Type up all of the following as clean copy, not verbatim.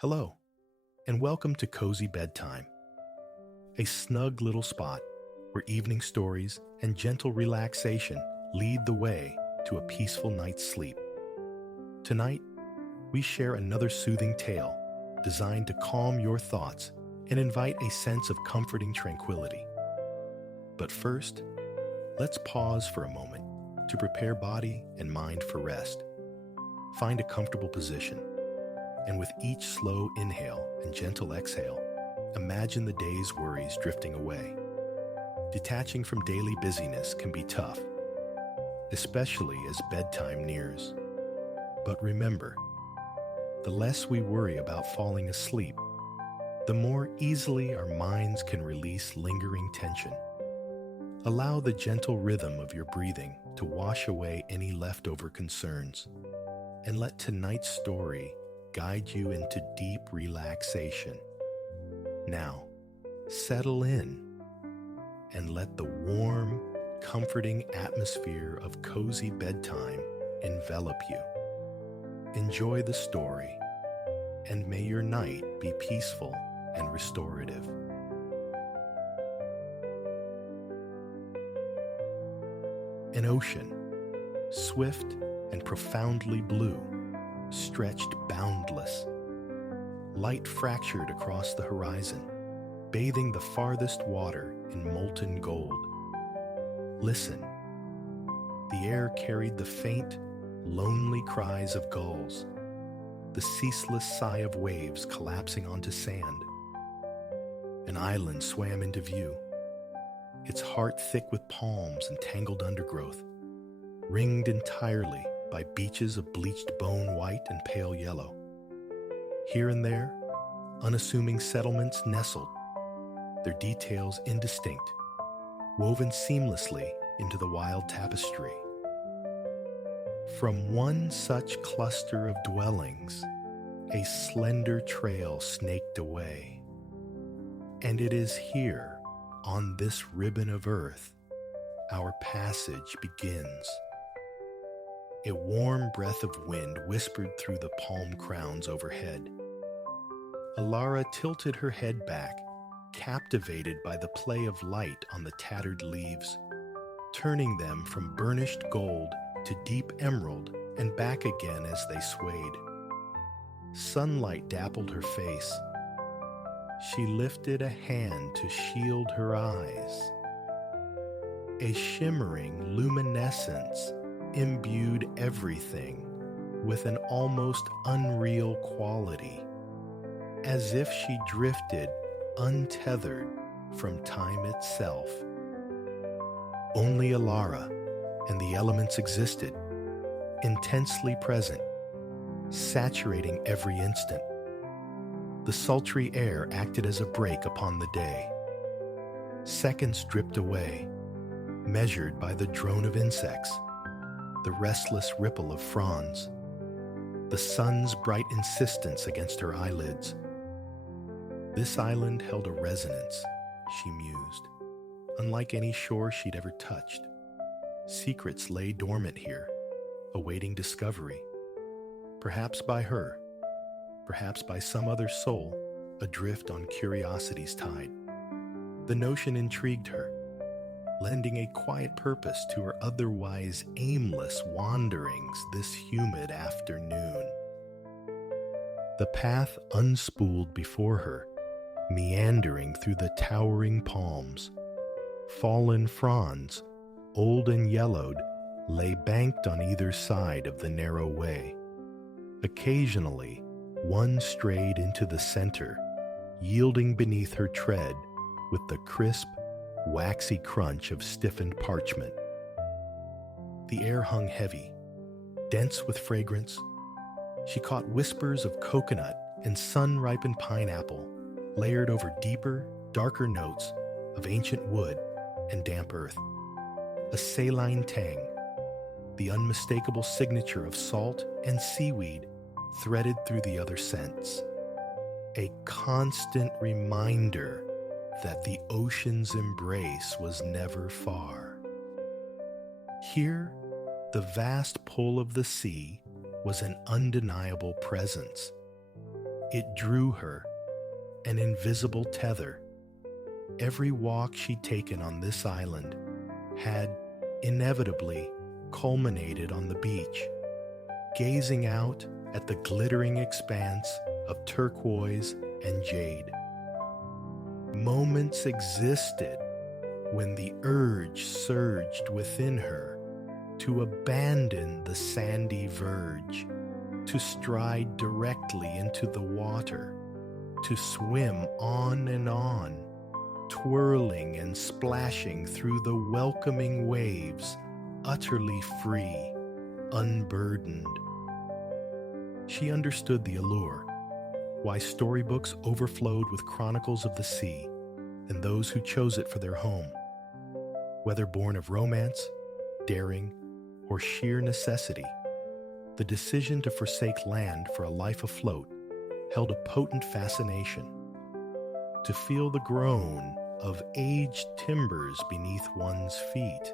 Hello, and welcome to Cozy Bedtime, a snug little spot where evening stories and gentle relaxation lead the way to a peaceful night's sleep. Tonight, we share another soothing tale designed to calm your thoughts and invite a sense of comforting tranquility. But first, let's pause for a moment to prepare body and mind for rest. Find a comfortable position, and with each slow inhale and gentle exhale, imagine the day's worries drifting away. Detaching from daily busyness can be tough, especially as bedtime nears. But remember, the less we worry about falling asleep, the more easily our minds can release lingering tension. Allow the gentle rhythm of your breathing to wash away any leftover concerns, and let tonight's story guide you into deep relaxation. Now, settle in and let the warm, comforting atmosphere of cozy bedtime envelop you. Enjoy the story, and may your night be peaceful and restorative. An ocean, swift and profoundly blue, stretched boundless. Light fractured across the horizon, bathing the farthest water in molten gold. Listen. The air carried the faint, lonely cries of gulls, the ceaseless sigh of waves collapsing onto sand. An island swam into view, its heart thick with palms and tangled undergrowth, ringed entirely by beaches of bleached bone white and pale yellow. Here and there, unassuming settlements nestled, their details indistinct, woven seamlessly into the wild tapestry. From one such cluster of dwellings, a slender trail snaked away. And it is here, on this ribbon of earth, our passage begins. A warm breath of wind whispered through the palm crowns overhead. Alara tilted her head back, captivated by the play of light on the tattered leaves, turning them from burnished gold to deep emerald and back again as they swayed. Sunlight dappled her face. She lifted a hand to shield her eyes. A shimmering luminescence imbued everything with an almost unreal quality, as if she drifted untethered from time itself. Only Alara and the elements existed, intensely present, saturating every instant. The sultry air acted as a brake upon the day. Seconds dripped away, measured by the drone of insects, the restless ripple of fronds, the sun's bright insistence against her eyelids. This island held a resonance, she mused, unlike any shore she'd ever touched. Secrets lay dormant here, awaiting discovery. Perhaps by her, perhaps by some other soul, adrift on curiosity's tide. The notion intrigued her, lending a quiet purpose to her otherwise aimless wanderings this humid afternoon. The path unspooled before her, meandering through the towering palms. Fallen fronds, old and yellowed, lay banked on either side of the narrow way. Occasionally, one strayed into the center, yielding beneath her tread with the crisp, waxy crunch of stiffened parchment. The air hung heavy, dense with fragrance. She caught whispers of coconut and sun-ripened pineapple, layered over deeper, darker notes of ancient wood and damp earth. A saline tang, the unmistakable signature of salt and seaweed, threaded through the other scents. A constant reminder that the ocean's embrace was never far. Here, the vast pull of the sea was an undeniable presence. It drew her, an invisible tether. Every walk she'd taken on this island had inevitably culminated on the beach, gazing out at the glittering expanse of turquoise and jade. Moments existed when the urge surged within her to abandon the sandy verge, to stride directly into the water, to swim on and on, twirling and splashing through the welcoming waves, utterly free, unburdened. She understood the allure, why storybooks overflowed with chronicles of the sea and those who chose it for their home. Whether born of romance, daring, or sheer necessity, the decision to forsake land for a life afloat held a potent fascination. To feel the groan of aged timbers beneath one's feet,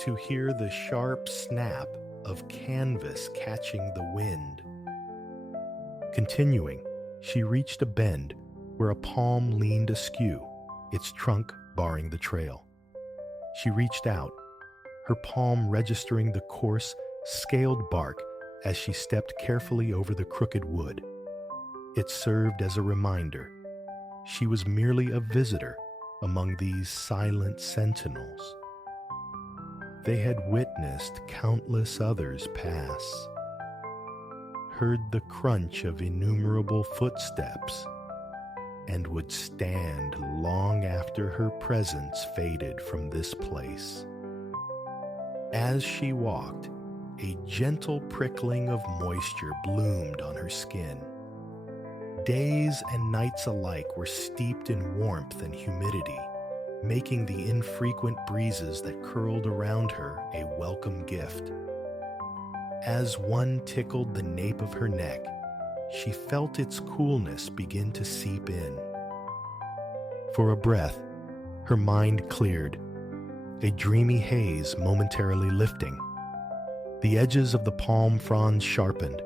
to hear the sharp snap of canvas catching the wind. Continuing, she reached a bend where a palm leaned askew, its trunk barring the trail. She reached out, her palm registering the coarse, scaled bark as she stepped carefully over the crooked wood. It served as a reminder. She was merely a visitor among these silent sentinels. They had witnessed countless others pass, heard the crunch of innumerable footsteps, and would stand long after her presence faded from this place. As she walked, a gentle prickling of moisture bloomed on her skin. Days and nights alike were steeped in warmth and humidity, making the infrequent breezes that curled around her a welcome gift. As one tickled the nape of her neck, she felt its coolness begin to seep in. For a breath, her mind cleared, a dreamy haze momentarily lifting. The edges of the palm fronds sharpened,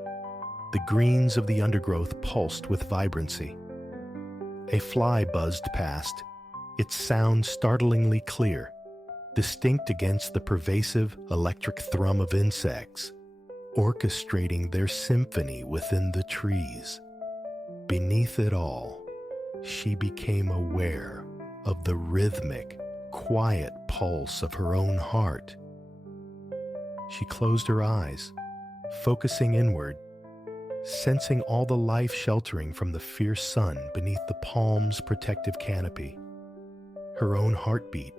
the greens of the undergrowth pulsed with vibrancy. A fly buzzed past, its sound startlingly clear, distinct against the pervasive electric thrum of insects, orchestrating their symphony within the trees. Beneath it all, she became aware of the rhythmic, quiet pulse of her own heart. She closed her eyes, focusing inward, sensing all the life sheltering from the fierce sun beneath the palm's protective canopy. Her own heartbeat,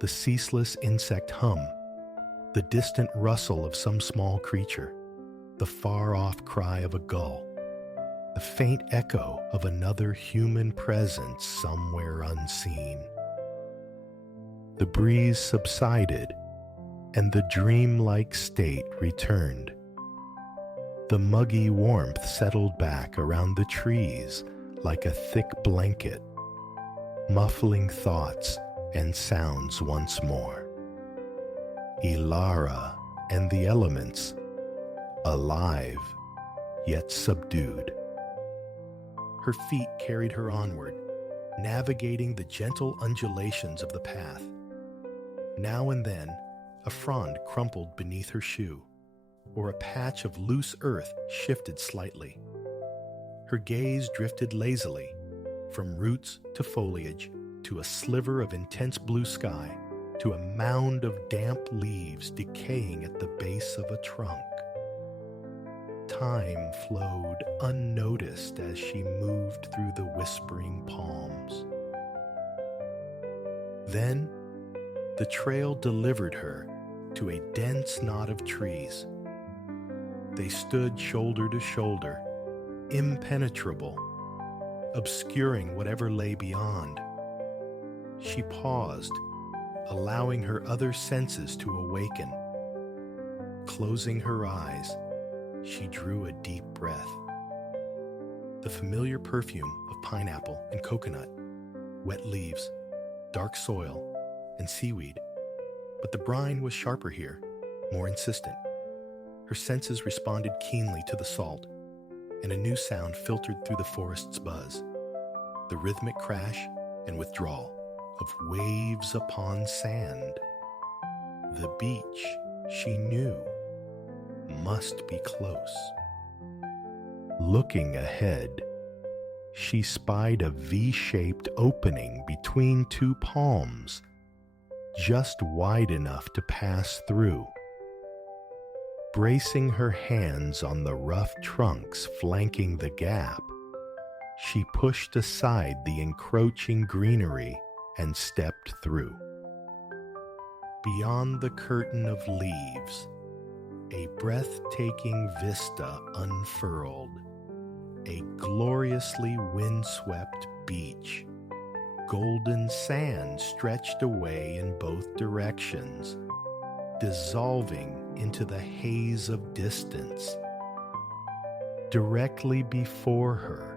the ceaseless insect hum, the distant rustle of some small creature, the far-off cry of a gull, the faint echo of another human presence somewhere unseen. The breeze subsided, and the dreamlike state returned. The muggy warmth settled back around the trees like a thick blanket, muffling thoughts and sounds once more. Ilara and the elements, alive yet subdued. Her feet carried her onward, navigating the gentle undulations of the path. Now and then, a frond crumpled beneath her shoe, or a patch of loose earth shifted slightly. Her gaze drifted lazily, from roots to foliage, to a sliver of intense blue sky, to a mound of damp leaves decaying at the base of a trunk. Time flowed unnoticed as she moved through the whispering palms. Then, the trail delivered her to a dense knot of trees. They stood shoulder to shoulder, impenetrable, obscuring whatever lay beyond. She paused, allowing her other senses to awaken. Closing her eyes, she drew a deep breath. The familiar perfume of pineapple and coconut, wet leaves, dark soil, and seaweed. But the brine was sharper here, more insistent. Her senses responded keenly to the salt. and a new sound filtered through the forest's buzz, the rhythmic crash and withdrawal of waves upon sand. The beach, she knew, must be close. Looking ahead, she spied a V-shaped opening between two palms, just wide enough to pass through. Bracing her hands on the rough trunks flanking the gap, she pushed aside the encroaching greenery and stepped through. Beyond the curtain of leaves, a breathtaking vista unfurled, a gloriously windswept beach. Golden sand stretched away in both directions, dissolving into the haze of distance. Directly before her,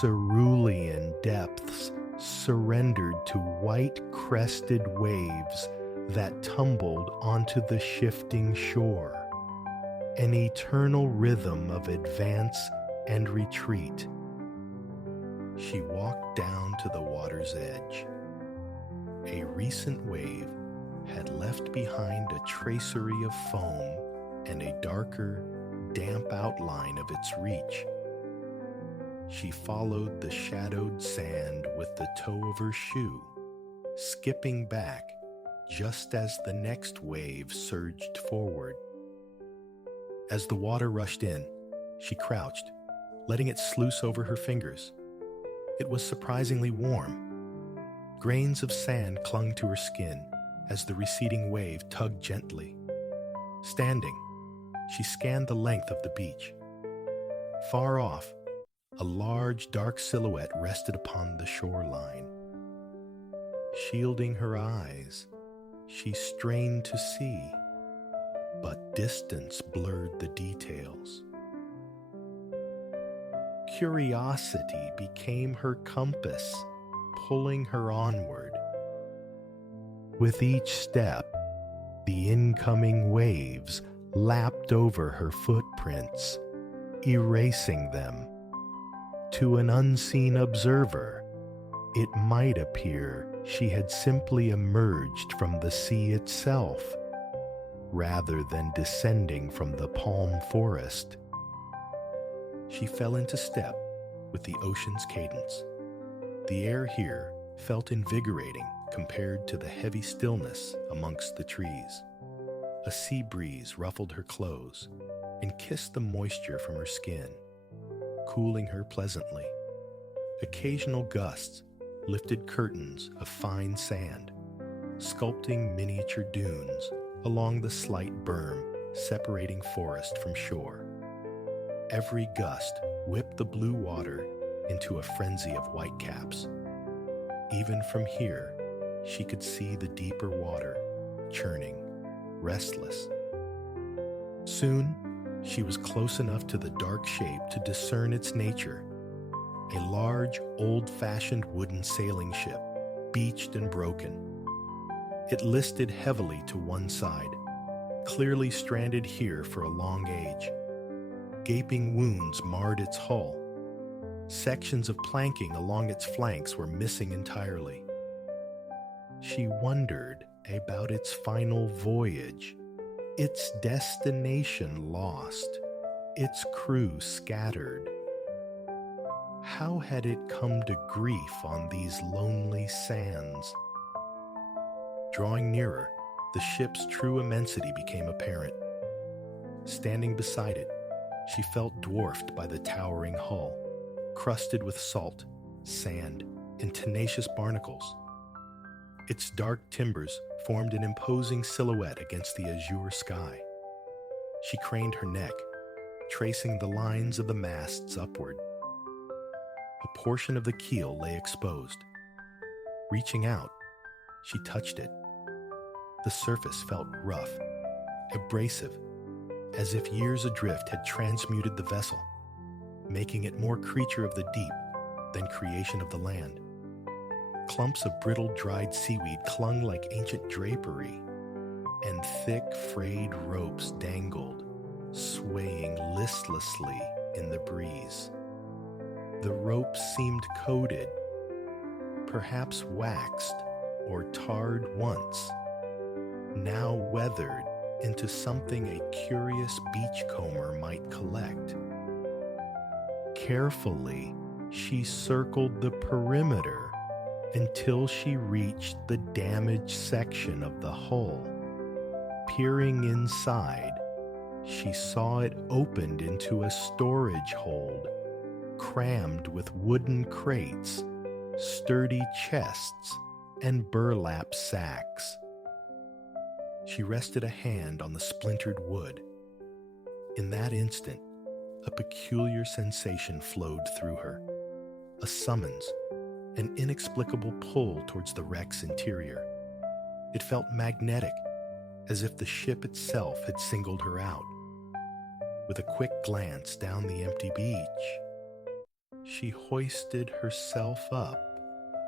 cerulean depths surrendered to white-crested waves that tumbled onto the shifting shore, an eternal rhythm of advance and retreat. She walked down to the water's edge. A recent wave had left behind a tracery of foam and a darker, damp outline of its reach. She followed the shadowed sand with the toe of her shoe, skipping back just as the next wave surged forward. As the water rushed in, she crouched, letting it sluice over her fingers. It was surprisingly warm. Grains of sand clung to her skin as the receding wave tugged gently. Standing, she scanned the length of the beach. Far off, a large dark silhouette rested upon the shoreline. Shielding her eyes, she strained to see, but distance blurred the details. Curiosity became her compass, pulling her onward. With each step, the incoming waves lapped over her footprints, erasing them. To an unseen observer, it might appear she had simply emerged from the sea itself, rather than descending from the palm forest. She fell into step with the ocean's cadence. The air here felt invigorating compared to the heavy stillness amongst the trees. A sea breeze ruffled her clothes and kissed the moisture from her skin, cooling her pleasantly. Occasional gusts lifted curtains of fine sand, sculpting miniature dunes along the slight berm separating forest from shore. Every gust whipped the blue water into a frenzy of whitecaps. Even from here, she could see the deeper water, churning, restless. Soon, she was close enough to the dark shape to discern its nature. A large, old-fashioned wooden sailing ship, beached and broken. It listed heavily to one side, clearly stranded here for a long age. Gaping wounds marred its hull. Sections of planking along its flanks were missing entirely. She wondered about its final voyage, its destination lost, its crew scattered. How had it come to grief on these lonely sands? Drawing nearer, the ship's true immensity became apparent. Standing beside it, she felt dwarfed by the towering hull, crusted with salt, sand, and tenacious barnacles. Its dark timbers formed an imposing silhouette against the azure sky. She craned her neck, tracing the lines of the masts upward. A portion of the keel lay exposed. Reaching out, she touched it. The surface felt rough, abrasive, as if years adrift had transmuted the vessel, making it more creature of the deep than creation of the land. Clumps of brittle dried seaweed clung like ancient drapery, and thick frayed ropes dangled, swaying listlessly in the breeze. The rope seemed coated, perhaps waxed or tarred once, now weathered into something a curious beachcomber might collect. Carefully, she circled the perimeter until she reached the damaged section of the hull. Peering inside, she saw it opened into a storage hold, crammed with wooden crates, sturdy chests, and burlap sacks. She rested a hand on the splintered wood. In that instant, a peculiar sensation flowed through her, a summons, an inexplicable pull towards the wreck's interior. It felt magnetic, as if the ship itself had singled her out. With a quick glance down the empty beach, she hoisted herself up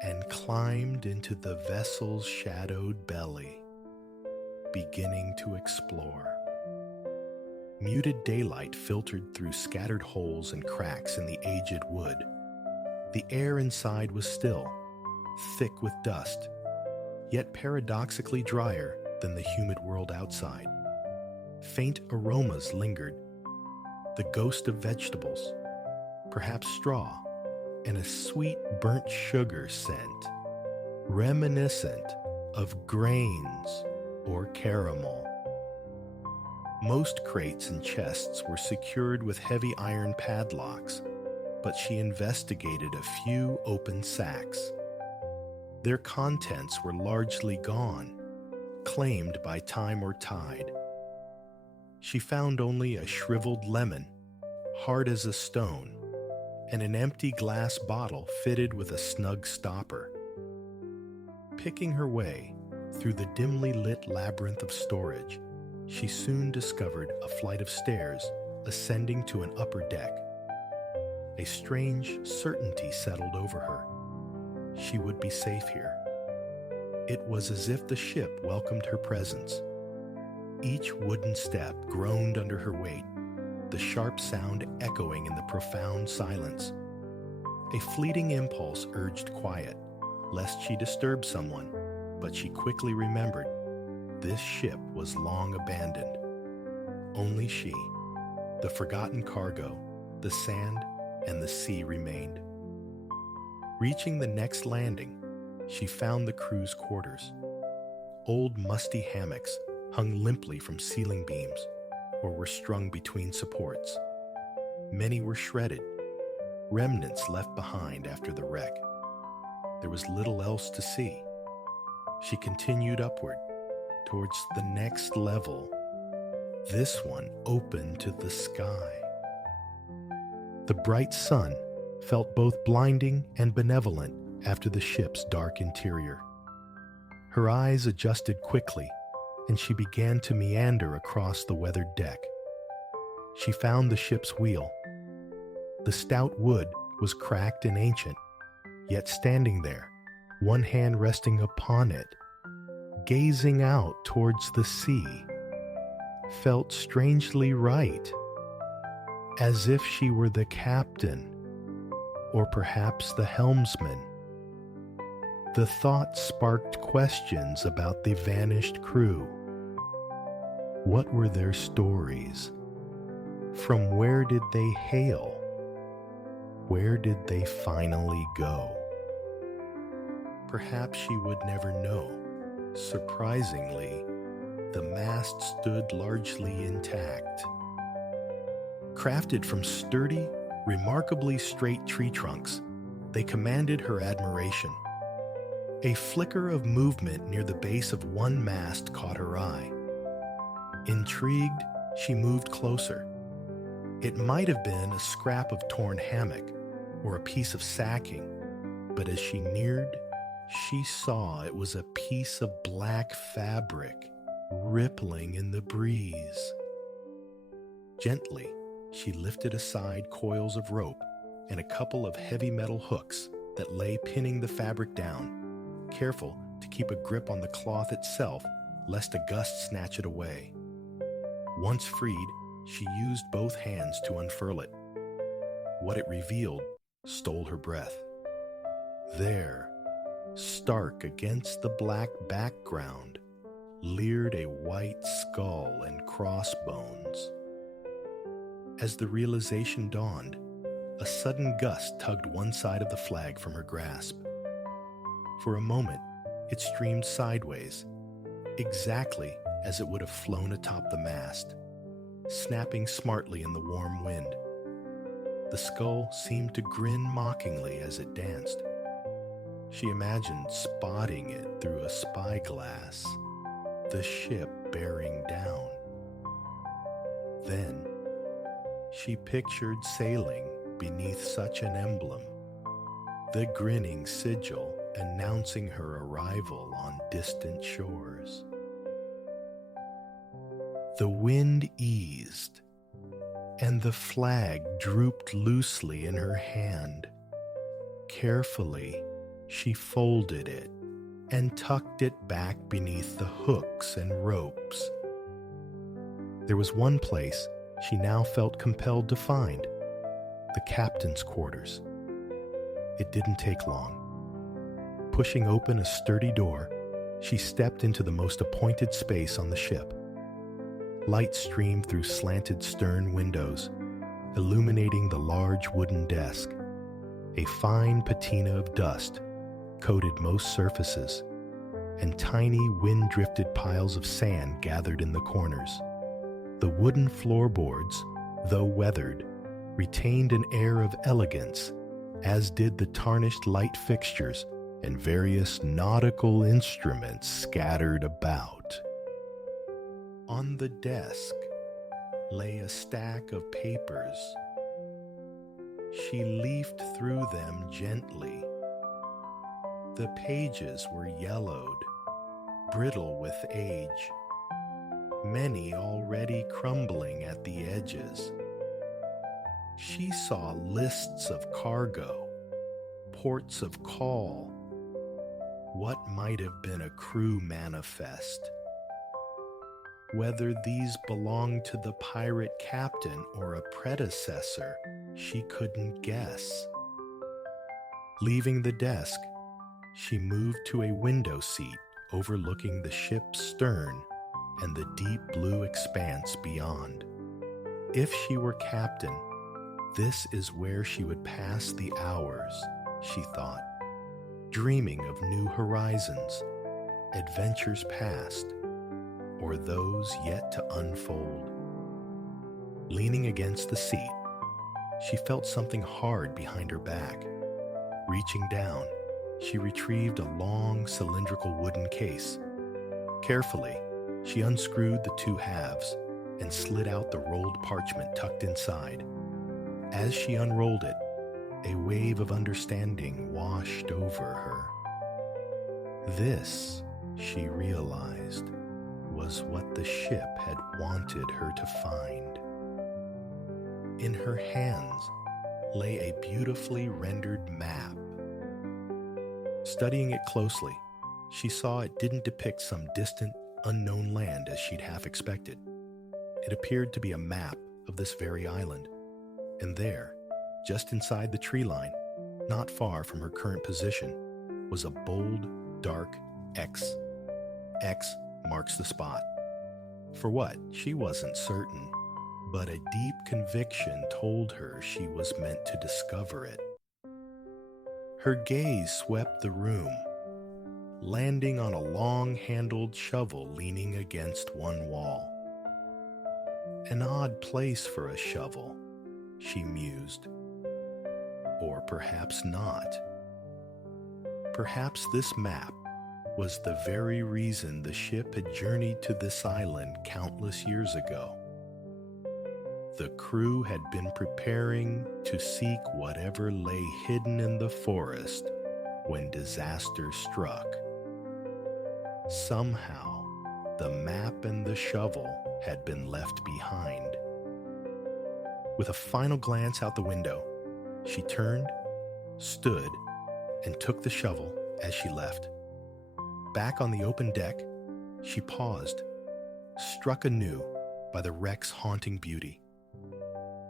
and climbed into the vessel's shadowed belly, beginning to explore. Muted daylight filtered through scattered holes and cracks in the aged wood. The air inside was still, thick with dust, yet paradoxically drier than the humid world outside. Faint aromas lingered, the ghost of vegetables, perhaps straw, and a sweet burnt sugar scent, reminiscent of grains or caramel. Most crates and chests were secured with heavy iron padlocks, but she investigated a few open sacks. Their contents were largely gone, claimed by time or tide. She found only a shriveled lemon, hard as a stone, and an empty glass bottle fitted with a snug stopper. Picking her way through the dimly lit labyrinth of storage, she soon discovered a flight of stairs ascending to an upper deck. A strange certainty settled over her. She would be safe here. It was as if the ship welcomed her presence. Each wooden step groaned under her weight, the sharp sound echoing in the profound silence. A fleeting impulse urged quiet, lest she disturb someone, but she quickly remembered this ship was long abandoned. Only she, the forgotten cargo, the sand, and the sea remained. Reaching the next landing, she found the crew's quarters. Old musty hammocks hung limply from ceiling beams or were strung between supports. Many were shredded, remnants left behind after the wreck. There was little else to see. She continued upward, towards the next level, this one open to the sky. The bright sun felt both blinding and benevolent after the ship's dark interior. Her eyes adjusted quickly, and she began to meander across the weathered deck. She found the ship's wheel. The stout wood was cracked and ancient, yet standing there, one hand resting upon it, gazing out towards the sea, felt strangely right, as if she were the captain, or perhaps the helmsman. The thought sparked questions about the vanished crew. What were their stories? From where did they hail? Where did they finally go? Perhaps she would never know. Surprisingly, the mast stood largely intact. Crafted from sturdy, remarkably straight tree trunks, they commanded her admiration. A flicker of movement near the base of one mast caught her eye. Intrigued, she moved closer. It might have been a scrap of torn hammock or a piece of sacking, but as she neared, she saw it was a piece of black fabric rippling in the breeze. Gently, she lifted aside coils of rope and a couple of heavy metal hooks that lay pinning the fabric down, careful to keep a grip on the cloth itself lest a gust snatch it away. Once freed, she used both hands to unfurl it. What it revealed stole her breath. There, stark against the black background, leered a white skull and crossbones. As the realization dawned, a sudden gust tugged one side of the flag from her grasp. For a moment, it streamed sideways, exactly as it would have flown atop the mast, snapping smartly in the warm wind. The skull seemed to grin mockingly as it danced. She imagined spotting it through a spyglass, the ship bearing down. Then, she pictured sailing beneath such an emblem, the grinning sigil announcing her arrival on distant shores. The wind eased, and the flag drooped loosely in her hand. Carefully, she folded it and tucked it back beneath the hooks and ropes. There was one place she now felt compelled to find: the captain's quarters. It didn't take long. Pushing open a sturdy door, she stepped into the most appointed space on the ship. Light streamed through slanted stern windows, illuminating the large wooden desk. A fine patina of dust coated most surfaces, and tiny wind-drifted piles of sand gathered in the corners. The wooden floorboards, though weathered, retained an air of elegance, as did the tarnished light fixtures and various nautical instruments scattered about. On the desk lay a stack of papers. She leafed through them gently. The pages were yellowed, brittle with age, many already crumbling at the edges. She saw lists of cargo, ports of call, what might have been a crew manifest. Whether these belonged to the pirate captain or a predecessor, she couldn't guess. Leaving the desk, she moved to a window seat overlooking the ship's stern and the deep blue expanse beyond. If she were captain, this is where she would pass the hours, she thought, dreaming of new horizons, adventures past, or those yet to unfold. Leaning against the seat, she felt something hard behind her back. Reaching down, she retrieved a long, cylindrical wooden case. Carefully, she unscrewed the two halves and slid out the rolled parchment tucked inside. As she unrolled it, a wave of understanding washed over her. This, she realized, was what the ship had wanted her to find. In her hands lay a beautifully rendered map. Studying it closely, she saw it didn't depict some distant, unknown land as she'd half expected. It appeared to be a map of this very island. And there, just inside the tree line, not far from her current position, was a bold, dark X. X marks the spot. For what, she wasn't certain, but a deep conviction told her she was meant to discover it. Her gaze swept the room, landing on a long-handled shovel leaning against one wall. An odd place for a shovel, she mused. Or perhaps not. Perhaps this map was the very reason the ship had journeyed to this island countless years ago. The crew had been preparing to seek whatever lay hidden in the forest when disaster struck. Somehow, the map and the shovel had been left behind. With a final glance out the window, she turned, stood, and took the shovel as she left. Back on the open deck, she paused, struck anew by the wreck's haunting beauty.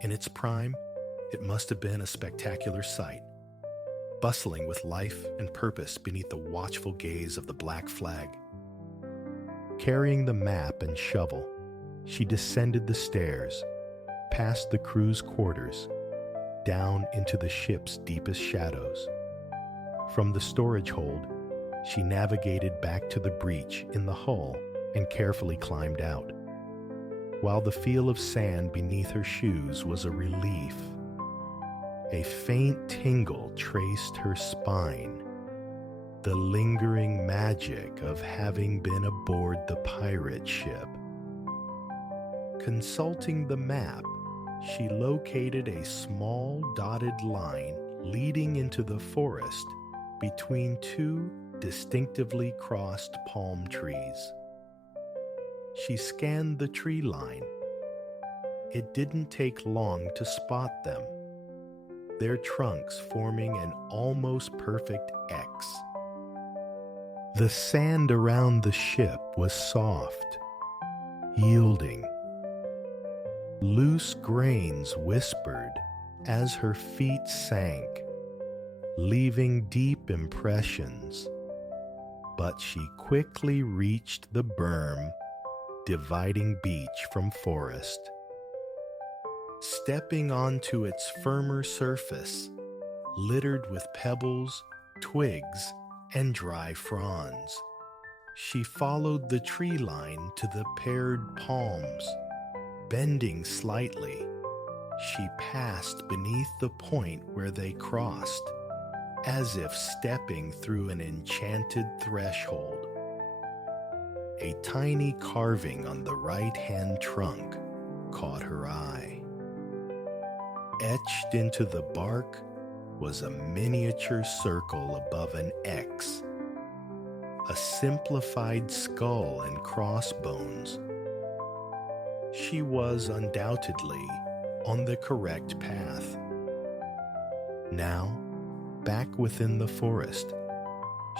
In its prime, It must have been a spectacular sight, bustling with life and purpose beneath the watchful gaze of the black flag. Carrying the map and shovel, she descended the stairs, past the crew's quarters, down into the ship's deepest shadows. From the storage hold, she navigated back to the breach in the hull and carefully climbed out. While the feel of sand beneath her shoes was a relief, a faint tingle traced her spine, the lingering magic of having been aboard the pirate ship. Consulting the map, she located a small dotted line leading into the forest between two distinctively crossed palm trees. She scanned the tree line. It didn't take long to spot them, their trunks forming an almost perfect X. The sand around the ship was soft, yielding. Loose grains whispered as her feet sank, leaving deep impressions. But she quickly reached the berm, dividing beach from forest. Stepping onto its firmer surface, littered with pebbles, twigs, and dry fronds, she followed the tree line to the paired palms. Bending slightly, she passed beneath the point where they crossed, as if stepping through an enchanted threshold. A tiny carving on the right-hand trunk caught her eye. Etched into the bark was a miniature circle above an X, a simplified skull and crossbones. She was undoubtedly on the correct path. Now, back within the forest,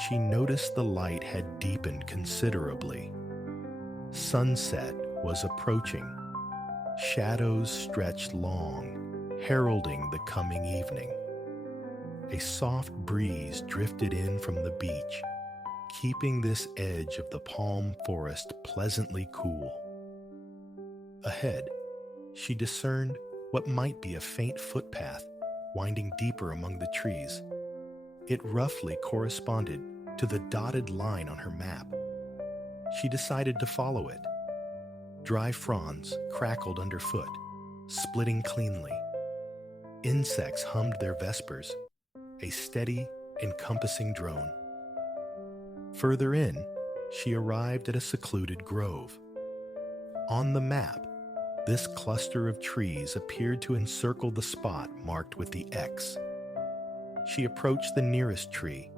she noticed the light had deepened considerably. Sunset was approaching. Shadows stretched long, heralding the coming evening. A soft breeze drifted in from the beach, keeping this edge of the palm forest pleasantly cool. Ahead, she discerned what might be a faint footpath winding deeper among the trees. It roughly corresponded to the dotted line on her map. She decided to follow it. Dry fronds crackled underfoot, splitting cleanly. Insects hummed their vespers, a steady, encompassing drone. Further in, she arrived at a secluded grove. On the map, this cluster of trees appeared to encircle the spot marked with the X. She approached the nearest tree,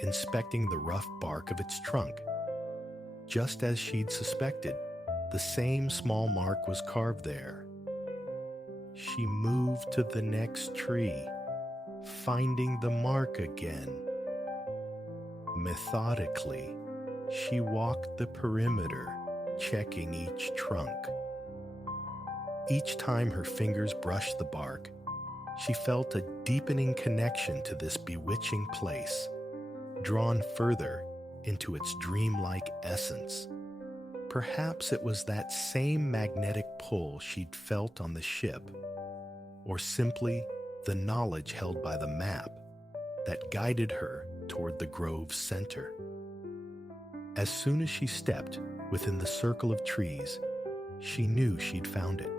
inspecting the rough bark of its trunk. Just as she'd suspected, the same small mark was carved there. She moved to the next tree, finding the mark again. Methodically, she walked the perimeter, checking each trunk. Each time her fingers brushed the bark, she felt a deepening connection to this bewitching place, drawn further into its dreamlike essence. Perhaps it was that same magnetic pull she'd felt on the ship, or simply the knowledge held by the map that guided her toward the grove's center. As soon as she stepped within the circle of trees, she knew she'd found it.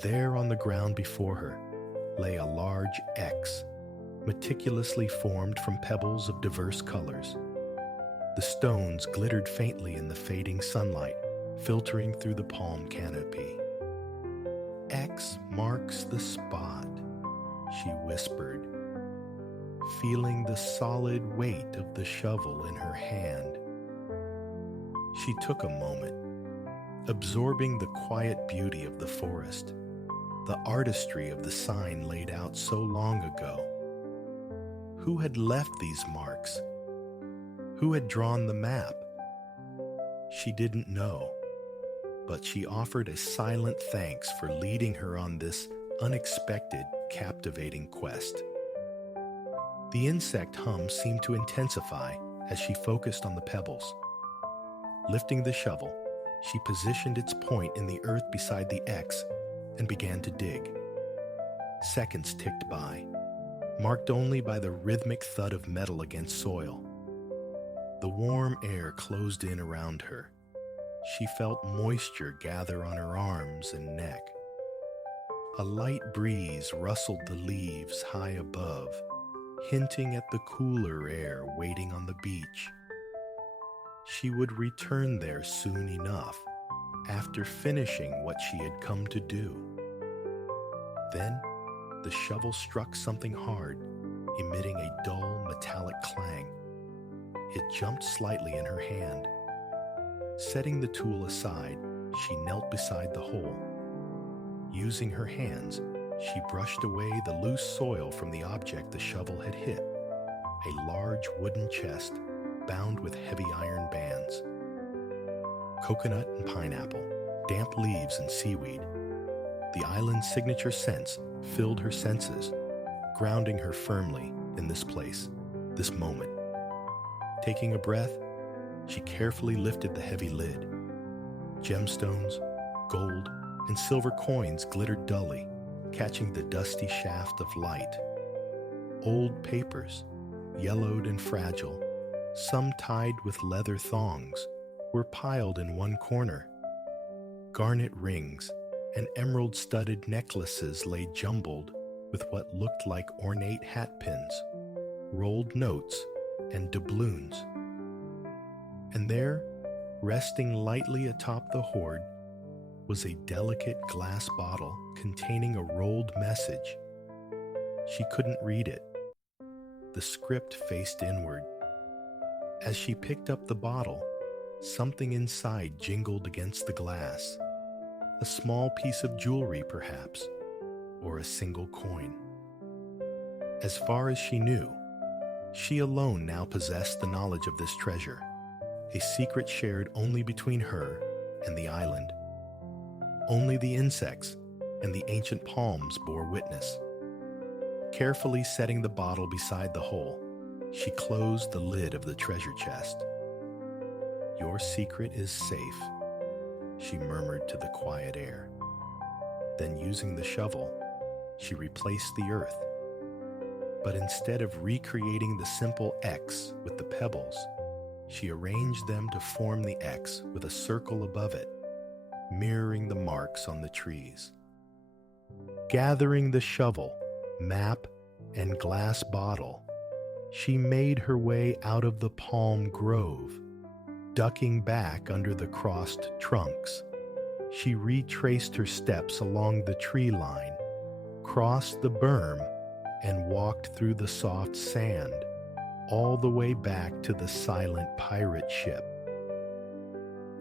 There on the ground before her lay a large X, meticulously formed from pebbles of diverse colors. The stones glittered faintly in the fading sunlight, filtering through the palm canopy. X marks the spot, she whispered, feeling the solid weight of the shovel in her hand. She took a moment, absorbing the quiet beauty of the forest, the artistry of the sign laid out so long ago. Who had left these marks? Who had drawn the map? She didn't know, but she offered a silent thanks for leading her on this unexpected, captivating quest. The insect hum seemed to intensify as she focused on the pebbles. Lifting the shovel, she positioned its point in the earth beside the X and began to dig. Seconds ticked by, marked only by the rhythmic thud of metal against soil. The warm air closed in around her. She felt moisture gather on her arms and neck. A light breeze rustled the leaves high above, hinting at the cooler air waiting on the beach. She would return there soon enough, after finishing what she had come to do. Then, the shovel struck something hard, emitting a dull metallic clang. It jumped slightly in her hand. Setting the tool aside, she knelt beside the hole. Using her hands, she brushed away the loose soil from the object the shovel had hit, a large wooden chest bound with heavy iron bands. Coconut and pineapple, damp leaves and seaweed. The island's signature scents filled her senses, grounding her firmly in this place, this moment. Taking a breath, she carefully lifted the heavy lid. Gemstones, gold, and silver coins glittered dully, catching the dusty shaft of light. Old papers, yellowed and fragile, some tied with leather thongs, were piled in one corner. Garnet rings and emerald-studded necklaces lay jumbled with what looked like ornate hat pins, rolled notes, and doubloons. And there, resting lightly atop the hoard, was a delicate glass bottle containing a rolled message. She couldn't read it. The script faced inward. As she picked up the bottle, something inside jingled against the glass. A small piece of jewelry, perhaps, or a single coin. As far as she knew, she alone now possessed the knowledge of this treasure, a secret shared only between her and the island. Only the insects and the ancient palms bore witness. Carefully setting the bottle beside the hole, she closed the lid of the treasure chest. "Your secret is safe," she murmured to the quiet air. Then, using the shovel, she replaced the earth. But instead of recreating the simple X with the pebbles, she arranged them to form the X with a circle above it, mirroring the marks on the trees. Gathering the shovel, map, and glass bottle, she made her way out of the palm grove. Ducking back under the crossed trunks, she retraced her steps along the tree line, crossed the berm, and walked through the soft sand, all the way back to the silent pirate ship.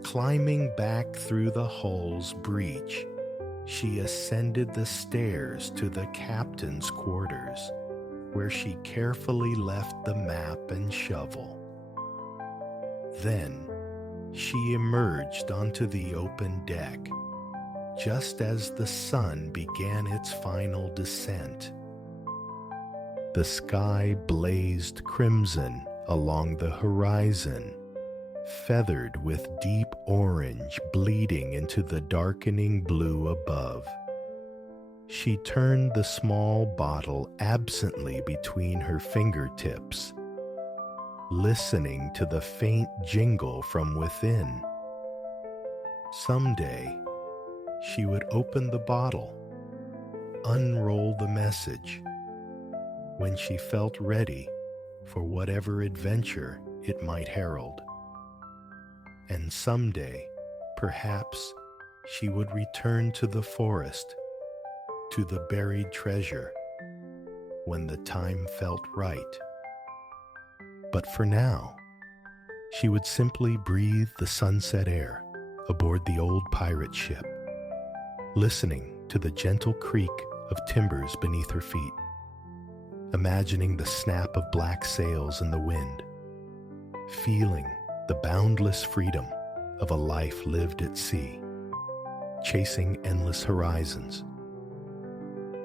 Climbing back through the hull's breach, she ascended the stairs to the captain's quarters, where she carefully left the map and shovel. Then, she emerged onto the open deck, just as the sun began its final descent. The sky blazed crimson along the horizon, feathered with deep orange bleeding into the darkening blue above. She turned the small bottle absently between her fingertips, listening to the faint jingle from within. Someday, she would open the bottle, unroll the message, when she felt ready for whatever adventure it might herald. And someday, perhaps, she would return to the forest, to the buried treasure, when the time felt right. But for now, she would simply breathe the sunset air aboard the old pirate ship, listening to the gentle creak of timbers beneath her feet, imagining the snap of black sails in the wind, feeling the boundless freedom of a life lived at sea, chasing endless horizons.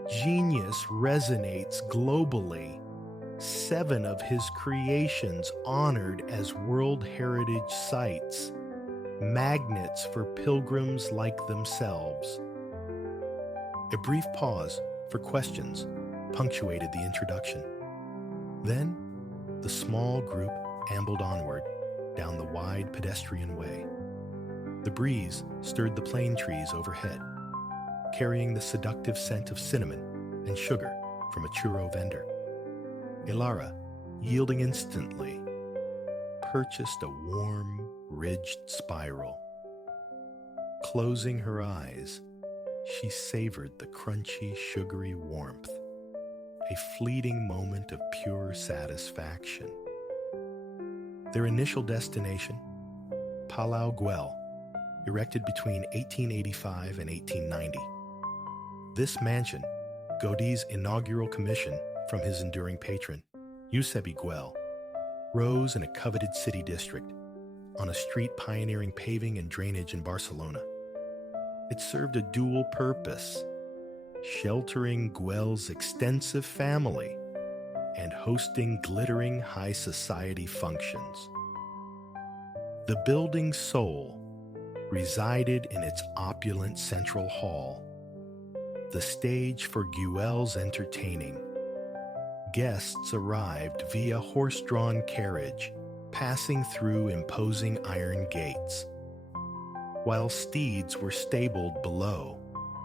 genius resonates globally. 7 of his creations honored as World Heritage Sites, magnets for pilgrims like themselves. A brief pause for questions punctuated the introduction. Then, the small group ambled onward down the wide pedestrian way. The breeze stirred the plane trees overhead, carrying the seductive scent of cinnamon and sugar from a churro vendor. Ilara, yielding instantly, purchased a warm, ridged spiral. Closing her eyes, she savored the crunchy, sugary warmth, a fleeting moment of pure satisfaction. Their initial destination, Palau Güell, erected between 1885 and 1890. This mansion, Gaudi's inaugural commission from his enduring patron, Eusebi Güell, rose in a coveted city district, on a street pioneering paving and drainage in Barcelona. It served a dual purpose, sheltering Güell's extensive family and hosting glittering high society functions. The building's soul resided in its opulent central hall, the stage for Güell's entertaining. Guests arrived via horse-drawn carriage, passing through imposing iron gates. While steeds were stabled below,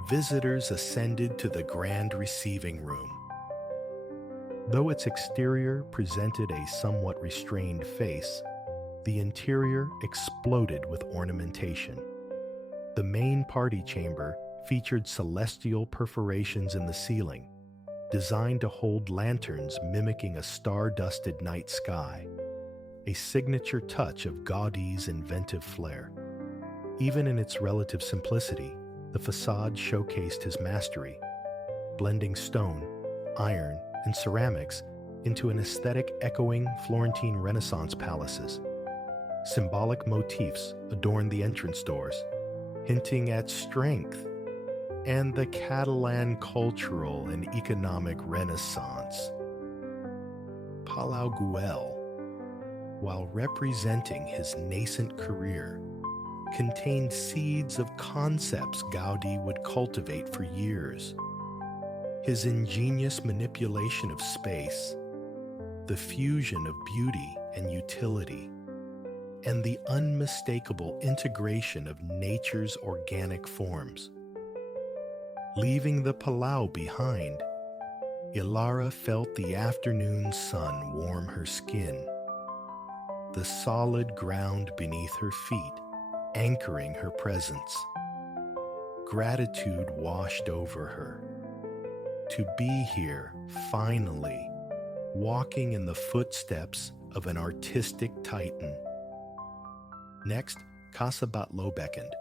visitors ascended to the grand receiving room. Though its exterior presented a somewhat restrained face, the interior exploded with ornamentation. The main party chamber featured celestial perforations in the ceiling, designed to hold lanterns mimicking a star-dusted night sky, a signature touch of Gaudi's inventive flair. Even in its relative simplicity, the facade showcased his mastery, blending stone, iron, and ceramics into an aesthetic echoing Florentine Renaissance palaces. Symbolic motifs adorned the entrance doors, hinting at strength and the Catalan cultural and economic renaissance. Palau Güell, while representing his nascent career, contained seeds of concepts Gaudi would cultivate for years. His ingenious manipulation of space, the fusion of beauty and utility, and the unmistakable integration of nature's organic forms. Leaving the Palau behind, Ilara felt the afternoon sun warm her skin, the solid ground beneath her feet anchoring her presence. Gratitude washed over her. To be here, finally, walking in the footsteps of an artistic titan. Next, Casa Batlló beckoned,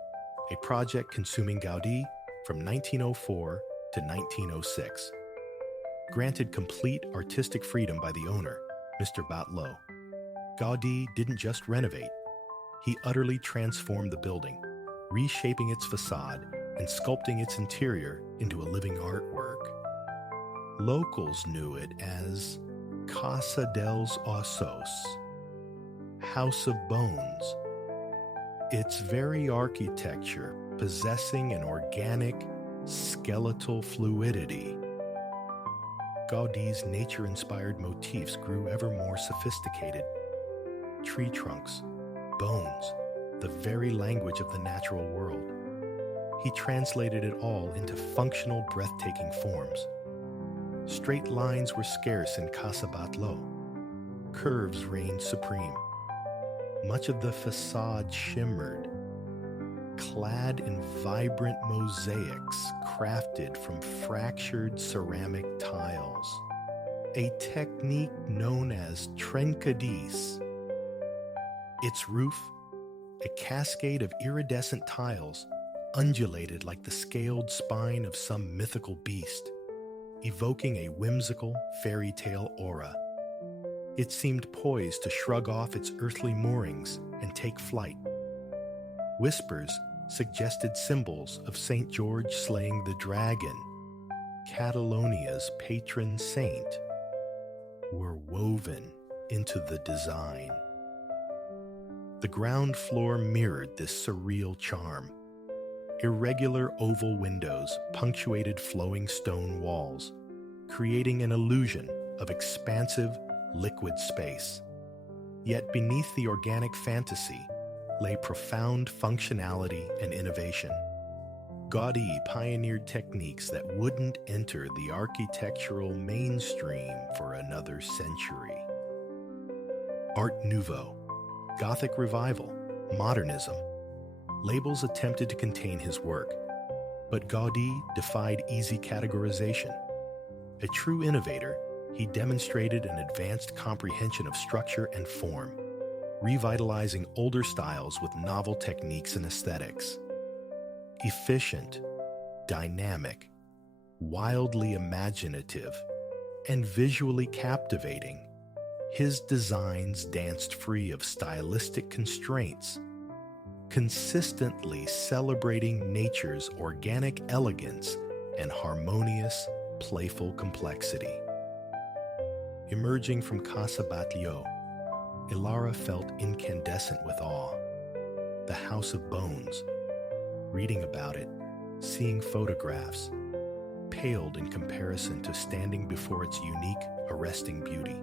a project consuming Gaudí from 1904 to 1906. Granted complete artistic freedom by the owner, Mr. Batlló, Gaudí didn't just renovate. He utterly transformed the building, reshaping its facade and sculpting its interior into a living artwork. Locals knew it as Casa dels Ossos, House of Bones, its very architecture possessing an organic, skeletal fluidity. Gaudí's nature-inspired motifs grew ever more sophisticated. Tree trunks, bones, the very language of the natural world. He translated it all into functional, breathtaking forms. Straight lines were scarce in Casa Batlló. Curves reigned supreme. Much of the facade shimmered, clad in vibrant mosaics crafted from fractured ceramic tiles, a technique known as trencadís. Its roof, a cascade of iridescent tiles, undulated like the scaled spine of some mythical beast, evoking a whimsical fairy tale aura. It seemed poised to shrug off its earthly moorings and take flight. Whispers suggested symbols of St. George slaying the dragon, Catalonia's patron saint, were woven into the design. The ground floor mirrored this surreal charm. Irregular oval windows punctuated flowing stone walls, creating an illusion of expansive, liquid space. Yet beneath the organic fantasy lay profound functionality and innovation. Gaudí pioneered techniques that wouldn't enter the architectural mainstream for another century. Art Nouveau, Gothic Revival, Modernism. Labels attempted to contain his work, but Gaudí defied easy categorization. A true innovator, he demonstrated an advanced comprehension of structure and form, revitalizing older styles with novel techniques and aesthetics. Efficient, dynamic, wildly imaginative, and visually captivating, his designs danced free of stylistic constraints, consistently celebrating nature's organic elegance and harmonious, playful complexity. Emerging from Casa Batlló, Ilara felt incandescent with awe. The House of Bones, reading about it, seeing photographs, paled in comparison to standing before its unique, arresting beauty.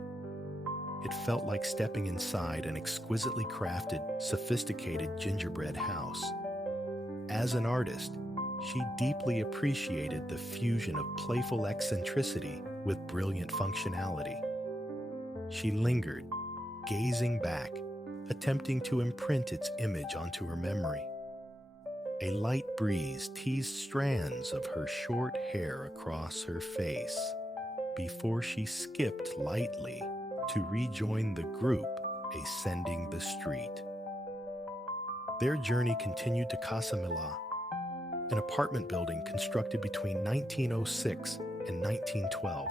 It felt like stepping inside an exquisitely crafted, sophisticated gingerbread house. As an artist, she deeply appreciated the fusion of playful eccentricity with brilliant functionality. She lingered, gazing back, attempting to imprint its image onto her memory. A light breeze teased strands of her short hair across her face before she skipped lightly to rejoin the group ascending the street. Their journey continued to Casa Milà, an apartment building constructed between 1906 and 1912,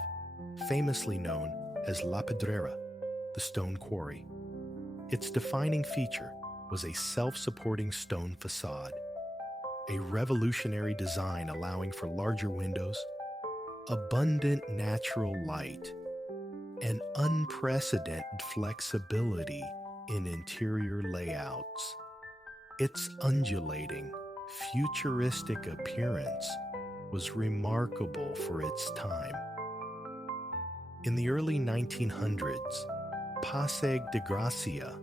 famously known as La Pedrera, the stone quarry. Its defining feature was a self-supporting stone facade, a revolutionary design allowing for larger windows, abundant natural light, and unprecedented flexibility in interior layouts. Its undulating, futuristic appearance was remarkable for its time. In the early 1900s, Passeig de Gràcia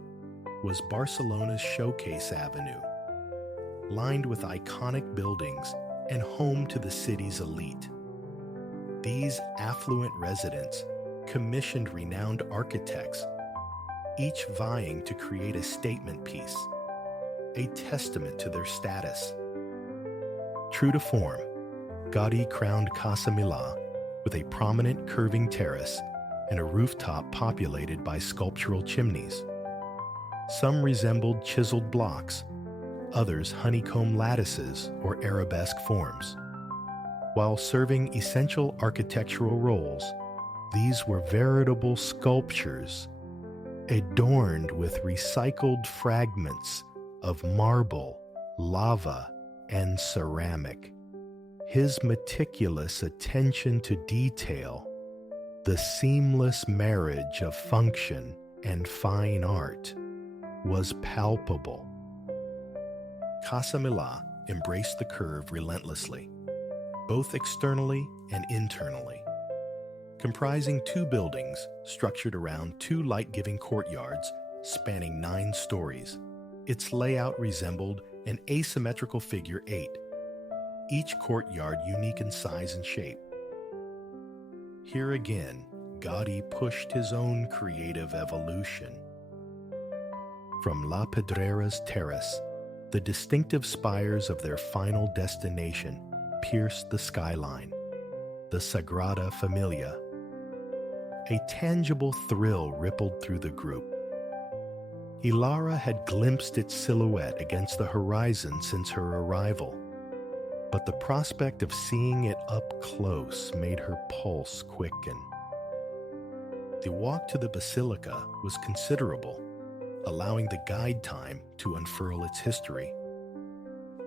was Barcelona's showcase avenue, lined with iconic buildings and home to the city's elite. These affluent residents commissioned renowned architects, each vying to create a statement piece, a testament to their status. True to form, Gaudí crowned Casa Milà with a prominent curving terrace and a rooftop populated by sculptural chimneys. Some resembled chiseled blocks, others honeycomb lattices or arabesque forms. While serving essential architectural roles, these were veritable sculptures, adorned with recycled fragments of marble, lava, and ceramic. His meticulous attention to detail, the seamless marriage of function and fine art, was palpable. Casa Milà embraced the curve relentlessly, both externally and internally. Comprising two buildings structured around two light-giving courtyards spanning 9 stories, its layout resembled an asymmetrical figure 8, each courtyard unique in size and shape. Here again, Gaudí pushed his own creative evolution. From La Pedrera's terrace, the distinctive spires of their final destination pierced the skyline, the Sagrada Familia. A tangible thrill rippled through the group. Ilara had glimpsed its silhouette against the horizon since her arrival, but the prospect of seeing it up close made her pulse quicken. The walk to the basilica was considerable, allowing the guide time to unfurl its history.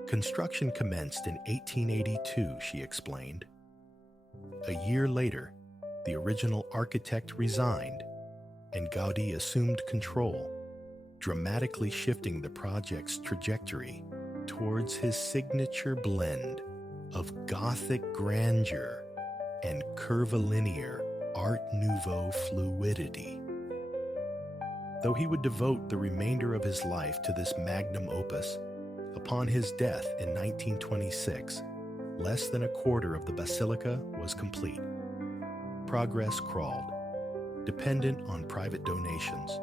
Construction commenced in 1882, she explained. A year later, the original architect resigned, and Gaudí assumed control, dramatically shifting the project's trajectory towards his signature blend of Gothic grandeur and curvilinear Art Nouveau fluidity. Though he would devote the remainder of his life to this magnum opus, upon his death in 1926, less than a quarter of the basilica was complete. Progress crawled, dependent on private donations.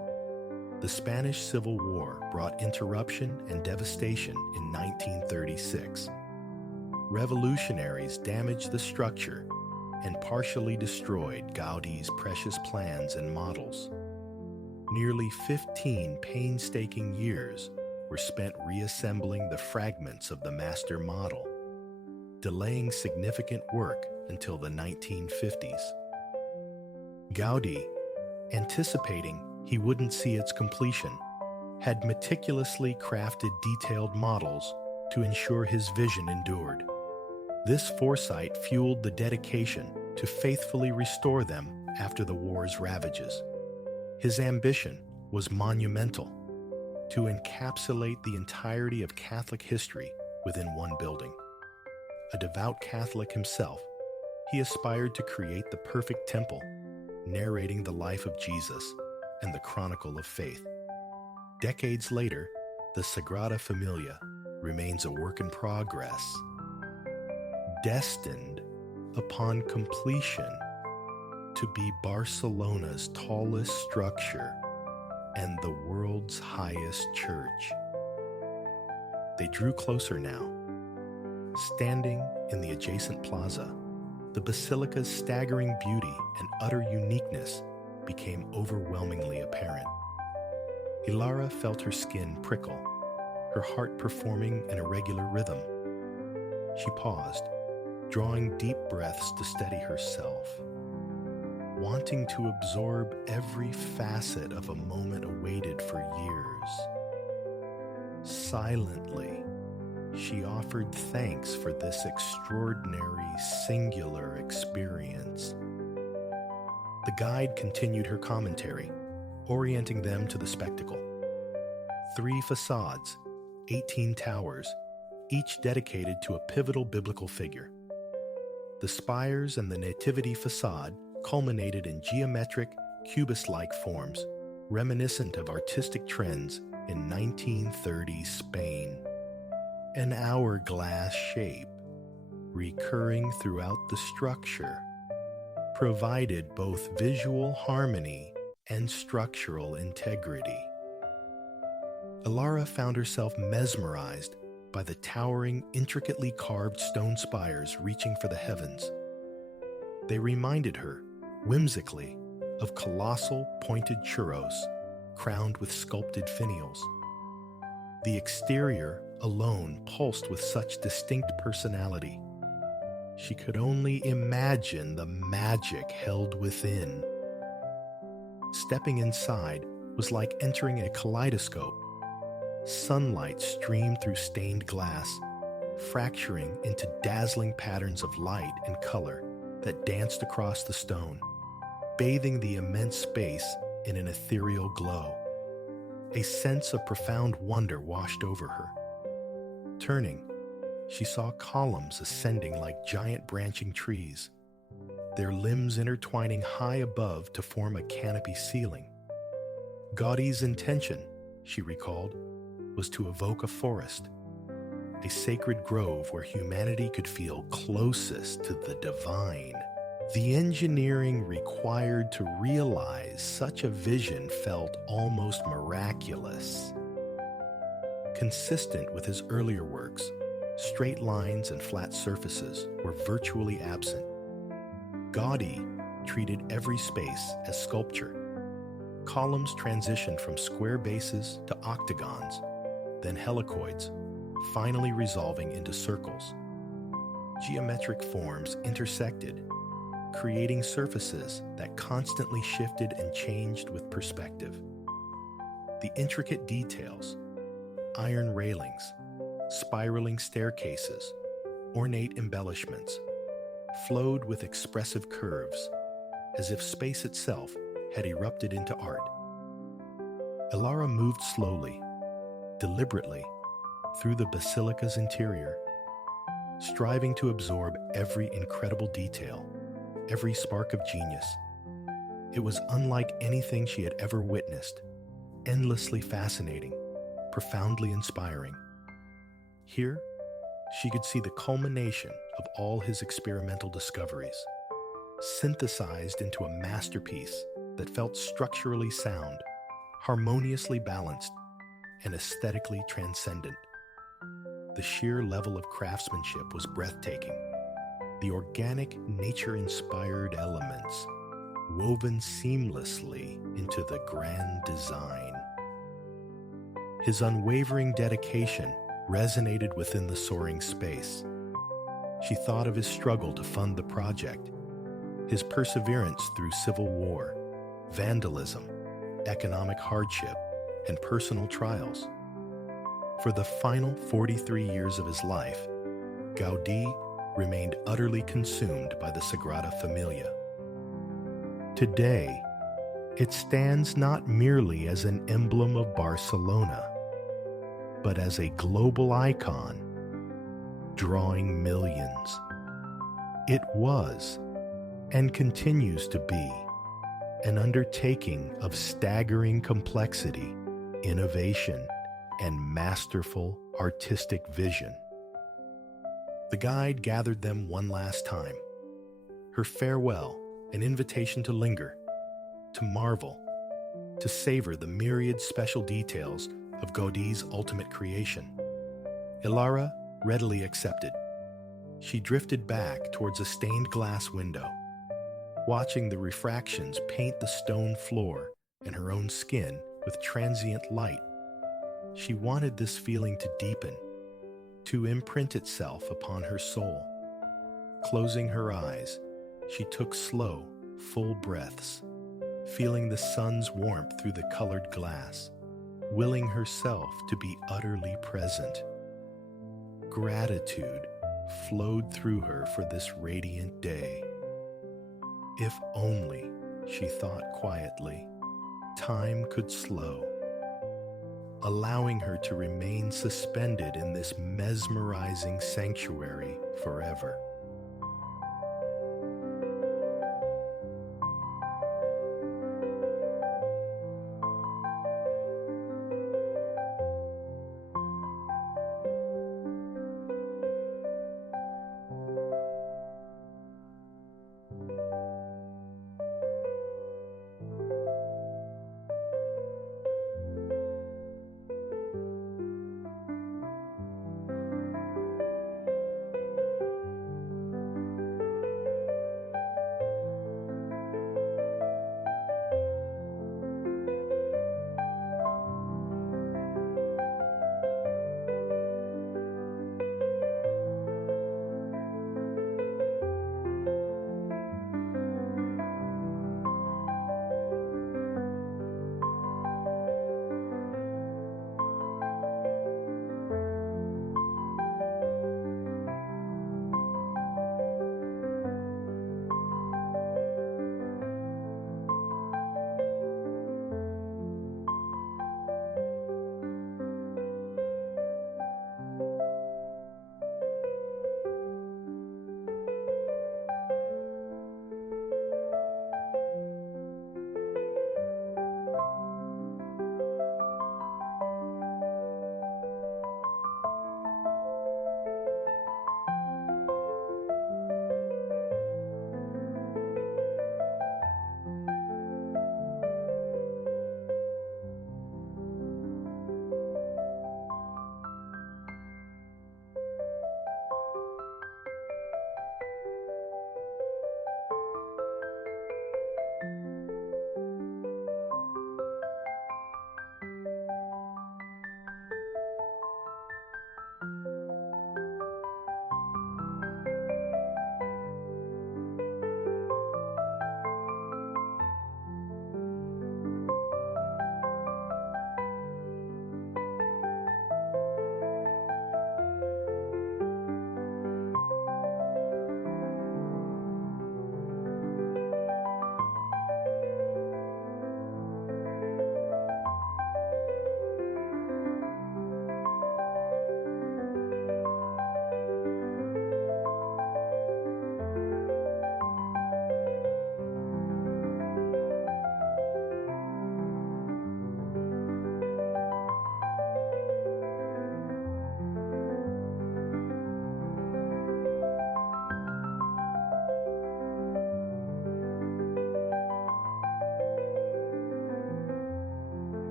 The Spanish Civil War brought interruption and devastation in 1936. Revolutionaries damaged the structure and partially destroyed Gaudí's precious plans and models. Nearly 15 painstaking years were spent reassembling the fragments of the master model, delaying significant work until the 1950s. Gaudí, anticipating he wouldn't see its completion, had meticulously crafted detailed models to ensure his vision endured. This foresight fueled the dedication to faithfully restore them after the war's ravages. His ambition was monumental: to encapsulate the entirety of Catholic history within one building. A devout Catholic himself, he aspired to create the perfect temple, narrating the life of Jesus and the chronicle of faith. Decades later, the Sagrada Familia remains a work in progress, destined, upon completion, to be Barcelona's tallest structure and the world's highest church. They drew closer now. Standing in the adjacent plaza, the basilica's staggering beauty and utter uniqueness became overwhelmingly apparent. Ilara felt her skin prickle, her heart performing an irregular rhythm. She paused, drawing deep breaths to steady herself, wanting to absorb every facet of a moment awaited for years. Silently, she offered thanks for this extraordinary, singular experience. The guide continued her commentary, orienting them to the spectacle. 3 facades, 18 towers, each dedicated to a pivotal biblical figure. The spires and the Nativity facade culminated in geometric, cubist-like forms, reminiscent of artistic trends in 1930s Spain. An hourglass shape, recurring throughout the structure, provided both visual harmony and structural integrity. Ilara found herself mesmerized by the towering, intricately carved stone spires reaching for the heavens. They reminded her, whimsically, of colossal pointed churros crowned with sculpted finials. The exterior alone pulsed with such distinct personality. She could only imagine the magic held within. Stepping inside was like entering a kaleidoscope. Sunlight streamed through stained glass, fracturing into dazzling patterns of light and color that danced across the stone, bathing the immense space in an ethereal glow. A sense of profound wonder washed over her. Turning, she saw columns ascending like giant branching trees, their limbs intertwining high above to form a canopy ceiling. Gaudí's intention, she recalled, was to evoke a forest, a sacred grove where humanity could feel closest to the divine. The engineering required to realize such a vision felt almost miraculous. Consistent with his earlier works, straight lines and flat surfaces were virtually absent. Gaudí treated every space as sculpture. Columns transitioned from square bases to octagons, then helicoids, finally resolving into circles. Geometric forms intersected, creating surfaces that constantly shifted and changed with perspective. The intricate details, iron railings, spiraling staircases, ornate embellishments, flowed with expressive curves, as if space itself had erupted into art. Elara moved slowly, deliberately, through the basilica's interior, striving to absorb every incredible detail, every spark of genius. It was unlike anything she had ever witnessed, endlessly fascinating, profoundly inspiring. Here, she could see the culmination of all his experimental discoveries, synthesized into a masterpiece that felt structurally sound, harmoniously balanced, and aesthetically transcendent. The sheer level of craftsmanship was breathtaking. The organic, nature-inspired elements woven seamlessly into the grand design. His unwavering dedication resonated within the soaring space. She thought of his struggle to fund the project, his perseverance through civil war, vandalism, economic hardship, and personal trials. For the final 43 years of his life, Gaudí remained utterly consumed by the Sagrada Familia. Today, it stands not merely as an emblem of Barcelona, but as a global icon, drawing millions. It was, and continues to be, an undertaking of staggering complexity, innovation, and masterful artistic vision. The guide gathered them one last time. Her farewell, an invitation to linger, to marvel, to savor the myriad special details of Gaudí's ultimate creation. Elara readily accepted. She drifted back towards a stained glass window, watching the refractions paint the stone floor and her own skin with transient light. She wanted this feeling to deepen, to imprint itself upon her soul. Closing her eyes, she took slow, full breaths, feeling the sun's warmth through the colored glass, willing herself to be utterly present. Gratitude flowed through her for this radiant day. If only, she thought quietly, time could slow, allowing her to remain suspended in this mesmerizing sanctuary forever.